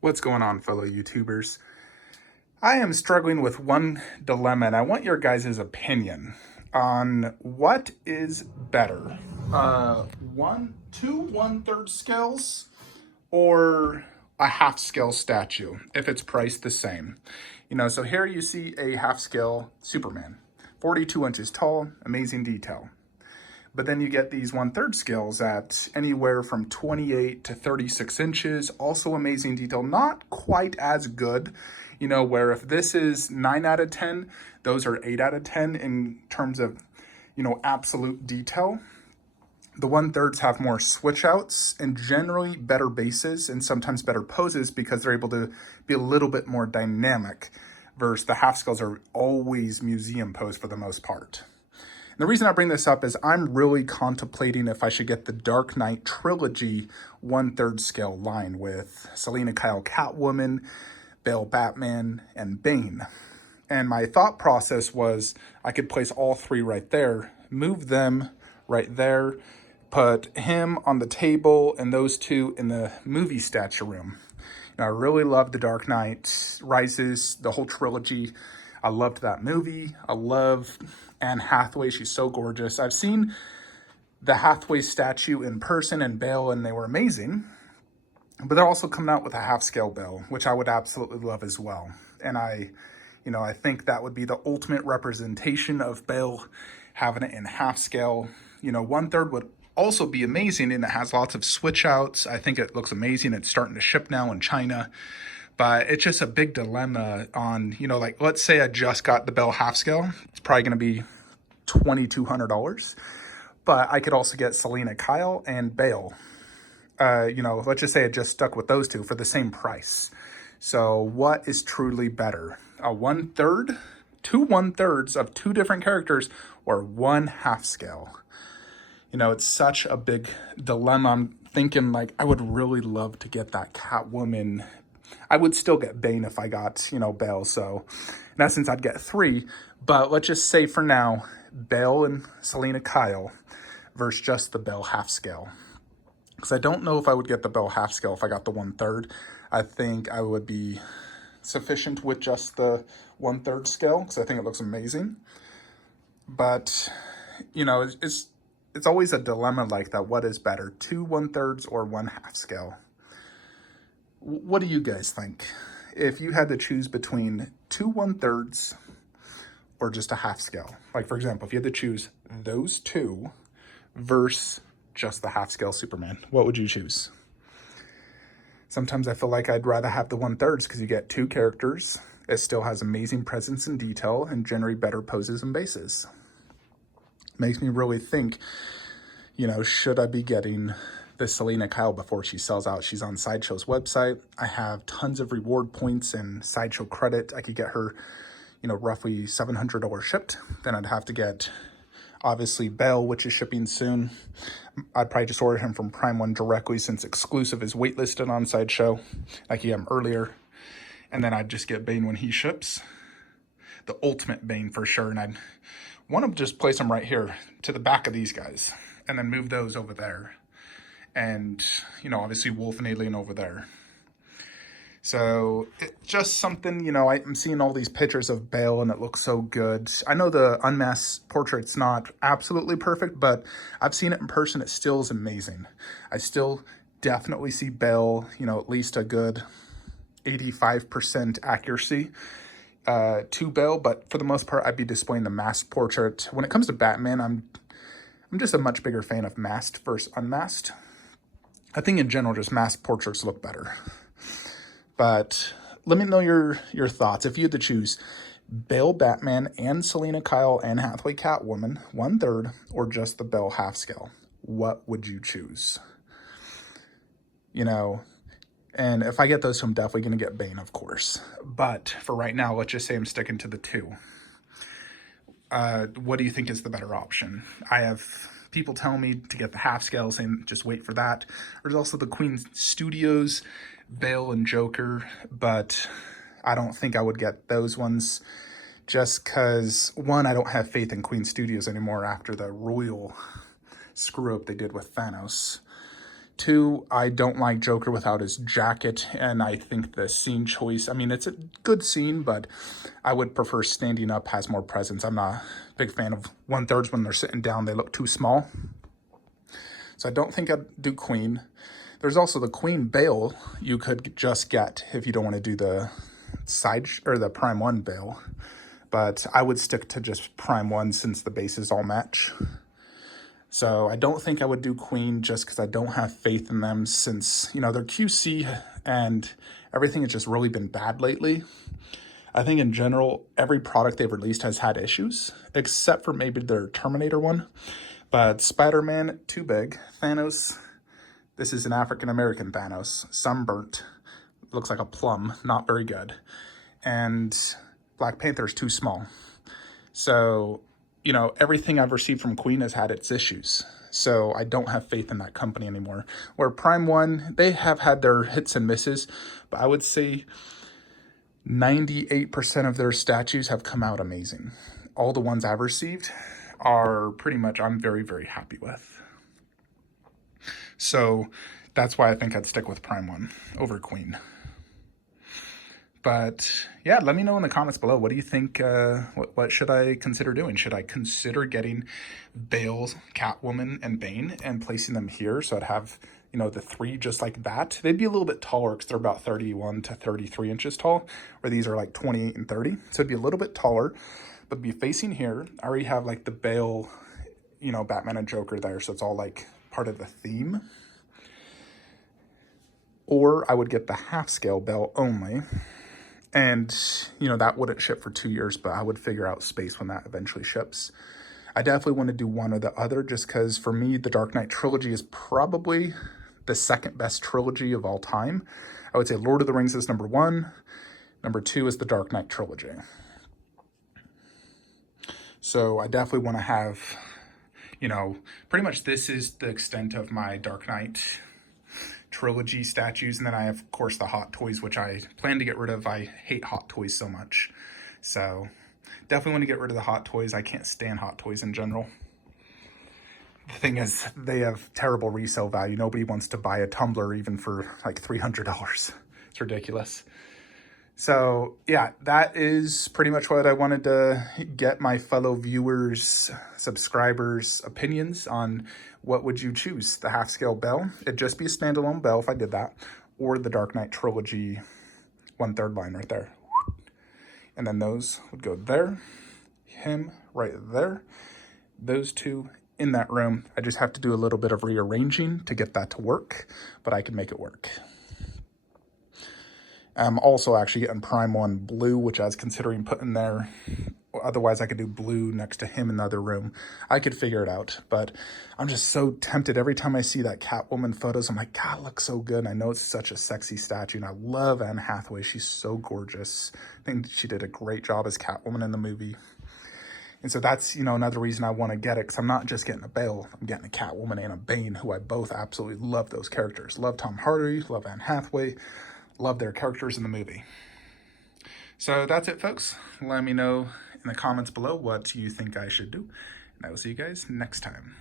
What's going on, fellow YouTubers? I am struggling with one dilemma, and I want your guys' opinion on what is better. Two one-third scales or a half scale statue if it's priced the same. So here you see a half scale Superman, 42 inches tall, amazing detail. But then you get these one-third scales at anywhere from 28 to 36 inches. Also amazing detail, not quite as good, where if this is 9 out of 10, those are 8 out of 10 in terms of, absolute detail. The one-thirds have more switch outs and generally better bases and sometimes better poses because they're able to be a little bit more dynamic versus the half scales are always museum pose for the most part. The reason I bring this up is I'm really contemplating if I should get the Dark Knight Trilogy one-third scale line with Selina Kyle Catwoman, Bale Batman, and Bane. And my thought process was I could place all three right there, move them right there, put him on the table and those two in the movie statue room. I really love The Dark Knight Rises, the whole trilogy. I loved that movie. I love Anne Hathaway. She's so gorgeous. I've seen the Hathaway statue in person and Bale, and they were amazing. But they're also coming out with a half-scale Bale, which I would absolutely love as well. And I think that would be the ultimate representation of Bale, having it in half-scale. One-third would also be amazing, and it has lots of switch outs. I think it looks amazing. It's starting to ship now in China. But it's just a big dilemma on, let's say I just got the Bell half scale. It's probably going to be $2,200. But I could also get Selina Kyle and Bale. Let's just say I just stuck with those two for the same price. So what is truly better? A one-third, two one-thirds of two different characters, or one half scale? It's such a big dilemma. I'm thinking, I would really love to get that Catwoman. I would still get Bane if I got, Bale. So in essence, I'd get three. But let's just say for now, Bale and Selina Kyle versus just the Bale half scale. Because I don't know if I would get the Bale half scale if I got the one-third. I think I would be sufficient with just the one-third scale because I think it looks amazing. But, it's always a dilemma like that. What is better, two one-thirds or one half scale? What do you guys think? If you had to choose between two one-thirds or just a half scale, for example, if you had to choose those two versus just the half scale Superman, what would you choose? Sometimes I feel like I'd rather have the one-thirds because you get two characters. It still has amazing presence and detail and generate better poses and bases. Makes me really think, should I be getting the Selina Kyle before she sells out? She's on Sideshow's website. I have tons of reward points and Sideshow credit. I could get her, roughly $700 shipped. Then I'd have to get, obviously, Bale, which is shipping soon. I'd probably just order him from Prime One directly since exclusive is waitlisted on Sideshow. I could get him earlier. And then I'd just get Bane when he ships. The ultimate Bane for sure. And I'd want to just place him right here to the back of these guys. And then move those over there. And, obviously Wolf and Alien over there. So it's just something, I'm seeing all these pictures of Bale and it looks so good. I know the unmasked portrait's not absolutely perfect, but I've seen it in person. It still is amazing. I still definitely see Bale, at least a good 85% accuracy to Bale. But for the most part, I'd be displaying the masked portrait. When it comes to Batman, I'm just a much bigger fan of masked versus unmasked. I think in general, just masked portraits look better. But let me know your thoughts. If you had to choose Bale Batman and Selina Kyle and Hathaway Catwoman, one-third, or just the Bale half scale, what would you choose? And if I get those, I'm definitely going to get Bane, of course. But for right now, let's just say I'm sticking to the two. What do you think is the better option? I have people telling me to get the half scale, saying just wait for that. There's also the Queen Studios, Bale and Joker, but I don't think I would get those ones just because, one, I don't have faith in Queen Studios anymore after the royal screw-up they did with Thanos. Two, I don't like Joker without his jacket, and I think the scene choice, I mean, it's a good scene, but I would prefer standing up, has more presence. I'm not a big fan of 1/3 when they're sitting down, they look too small. So I don't think I'd do Queen. There's also the Queen Bale you could just get if you don't want to do the side or the Prime 1 Bale. But I would stick to just Prime 1 since the bases all match. So I don't think I would do Queen just because I don't have faith in them since, you know, their QC and everything has just really been bad lately. I think in general, every product they've released has had issues, except for maybe their Terminator one. But Spider-Man, too big. Thanos, this is an African-American Thanos, sunburnt, looks like a plum, not very good. And Black Panther is too small. So, you know, everything I've received from Queen has had its issues. So I don't have faith in that company anymore. Where Prime 1, they have had their hits and misses, but I would say 98% of their statues have come out amazing. All the ones I've received are pretty much, I'm very, very happy with. So that's why I think I'd stick with Prime 1 over Queen. But yeah, let me know in the comments below. What do you think? What should I consider doing? Should I consider getting Bale, Catwoman, and Bane and placing them here so I'd have, you know, the three just like that? They'd be a little bit taller because they're about 31 to 33 inches tall, where these are like 28 and 30. So it'd be a little bit taller, but be facing here. I already have like the Bale, you know, Batman and Joker there, so it's all like part of the theme. Or I would get the half-scale Bale only. And, you know, that wouldn't ship for 2 years, but I would figure out space when that eventually ships. I definitely want to do one or the other just because for me, the Dark Knight trilogy is probably the second best trilogy of all time. I would say Lord of the Rings is number 1. Number 2 is the Dark Knight trilogy. So I definitely want to have, you know, pretty much this is the extent of my Dark Knight trilogy statues, and then I have, of course, the Hot Toys, which I plan to get rid of. I hate Hot Toys so much, so definitely want to get rid of the Hot Toys. I can't stand Hot Toys in general. The thing is, they have terrible resale value. Nobody wants to buy a tumbler even for like $300. It's ridiculous. So yeah, that is pretty much what I wanted to get my fellow viewers, subscribers' opinions on. What would you choose? The half-scale Bale? It'd just be a standalone Bale if I did that. Or the Dark Knight trilogy 1/3 line right there. And then those would go there. Him right there. Those two in that room. I just have to do a little bit of rearranging to get that to work, but I can make it work. I'm also actually getting Prime 1 blue, which I was considering putting there. Otherwise, I could do blue next to him in the other room. I could figure it out, but I'm just so tempted. Every time I see that Catwoman photos, I'm like, God, it looks so good. And I know it's such a sexy statue, and I love Anne Hathaway. She's so gorgeous. I think she did a great job as Catwoman in the movie. And so that's, you know, another reason I want to get it, because I'm not just getting a Bale. I'm getting a Catwoman and a Bane, who I both absolutely love those characters. Love Tom Hardy, love Anne Hathaway, love their characters in the movie. So that's it, folks. Let me know in the comments below what you think I should do, and I will see you guys next time.